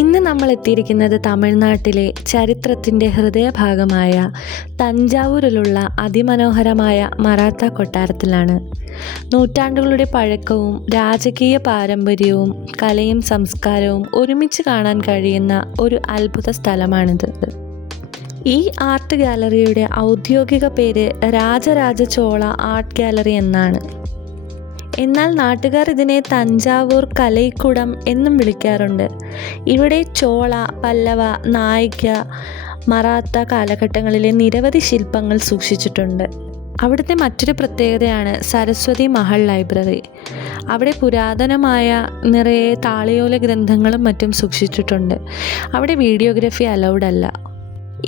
ഇന്ന് നമ്മൾ എത്തിയിരിക്കുന്നത് തമിഴ്നാട്ടിലെ ചരിത്രത്തിൻ്റെ ഹൃദയഭാഗമായ തഞ്ചാവൂരിലുള്ള അതിമനോഹരമായ മറാത്ത കൊട്ടാരത്തിലാണ്. നൂറ്റാണ്ടുകളുടെ പഴക്കവും രാജകീയ പാരമ്പര്യവും കലയും സംസ്കാരവും ഒരുമിച്ച് കാണാൻ കഴിയുന്ന ഒരു അത്ഭുത സ്ഥലമാണിത്. ഈ ആർട്ട് ഗാലറിയുടെ ഔദ്യോഗിക പേര് രാജരാജ ചോള ആർട്ട് ഗാലറി എന്നാണ്. എന്നാൽ നാട്ടുകാർ ഇതിനെ തഞ്ചാവൂർ കലൈക്കുടം എന്നും വിളിക്കാറുണ്ട്. ഇവിടെ ചോള, പല്ലവ, നായിക്ക, മറാത്ത കാലഘട്ടങ്ങളിലെ നിരവധി ശില്പങ്ങൾ സൂക്ഷിച്ചിട്ടുണ്ട്. അവിടുത്തെ മറ്റൊരു പ്രത്യേകതയാണ് സരസ്വതി മഹൽ ലൈബ്രറി. അവിടെ പുരാതനമായ നിറയെ താളിയോല ഗ്രന്ഥങ്ങളും മറ്റും സൂക്ഷിച്ചിട്ടുണ്ട്. അവിടെ വീഡിയോഗ്രാഫി അലൗഡ് അല്ല.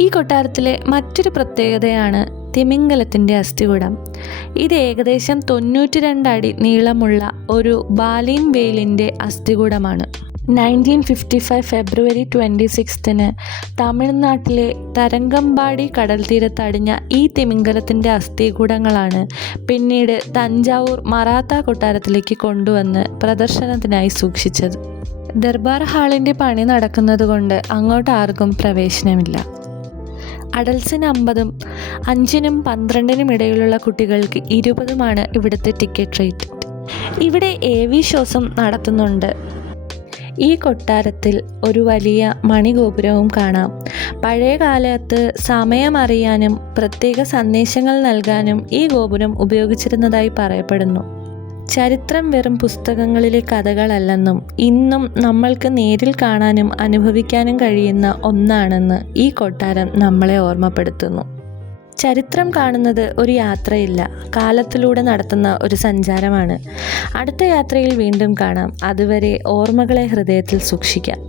ഈ കൊട്ടാരത്തിലെ മറ്റൊരു പ്രത്യേകതയാണ് തിമിംഗലത്തിൻ്റെ അസ്ഥികൂടം. ഇത് ഏകദേശം 92 അടി നീളമുള്ള ഒരു ബാലീൻ വെയിലിൻ്റെ അസ്ഥികൂടമാണ്. 1955 ഫെബ്രുവരി 26 തമിഴ്നാട്ടിലെ തരംഗമ്പാടി കടൽ തീരത്തടിഞ്ഞ ഈ തിമിംഗലത്തിൻ്റെ അസ്ഥികൂടങ്ങളാണ് പിന്നീട് തഞ്ചാവൂർ മറാത്ത കൊട്ടാരത്തിലേക്ക് കൊണ്ടുവന്ന് പ്രദർശനത്തിനായി സൂക്ഷിച്ചത്. ദർബാർ ഹാളിൻ്റെ പണി നടക്കുന്നതുകൊണ്ട് അങ്ങോട്ട് ആർക്കും പ്രവേശനമില്ല. അഡൽസിന് 50-ഉം 5-നും 12-നും ഇടയിലുള്ള കുട്ടികൾക്ക് 20-ഉമാണ് ഇവിടുത്തെ ടിക്കറ്റ് റേറ്റ്. ഇവിടെ AV ഷോസും നടത്തുന്നുണ്ട്. ഈ കൊട്ടാരത്തിൽ ഒരു വലിയ മണിഗോപുരവും കാണാം. പഴയ കാലത്ത് സമയമറിയാനും പ്രത്യേക സന്ദേശങ്ങൾ നൽകാനും ഈ ഗോപുരം ഉപയോഗിച്ചിരുന്നതായി പറയപ്പെടുന്നു. ചരിത്രം വെറും പുസ്തകങ്ങളിലെ കഥകളല്ലെന്നും ഇന്നും നമ്മൾക്ക് നേരിൽ കാണാനും അനുഭവിക്കാനും കഴിയുന്ന ഒന്നാണെന്ന് ഈ കൊട്ടാരം നമ്മളെ ഓർമ്മപ്പെടുത്തുന്നു. ചരിത്രം കാണുന്നത് ഒരു യാത്രയില്ല, കാലത്തിലൂടെ നടത്തുന്ന ഒരു സഞ്ചാരമാണ്. അടുത്ത യാത്രയിൽ വീണ്ടും കാണാം. അതുവരെ ഓർമ്മകളെ ഹൃദയത്തിൽ സൂക്ഷിക്കാം.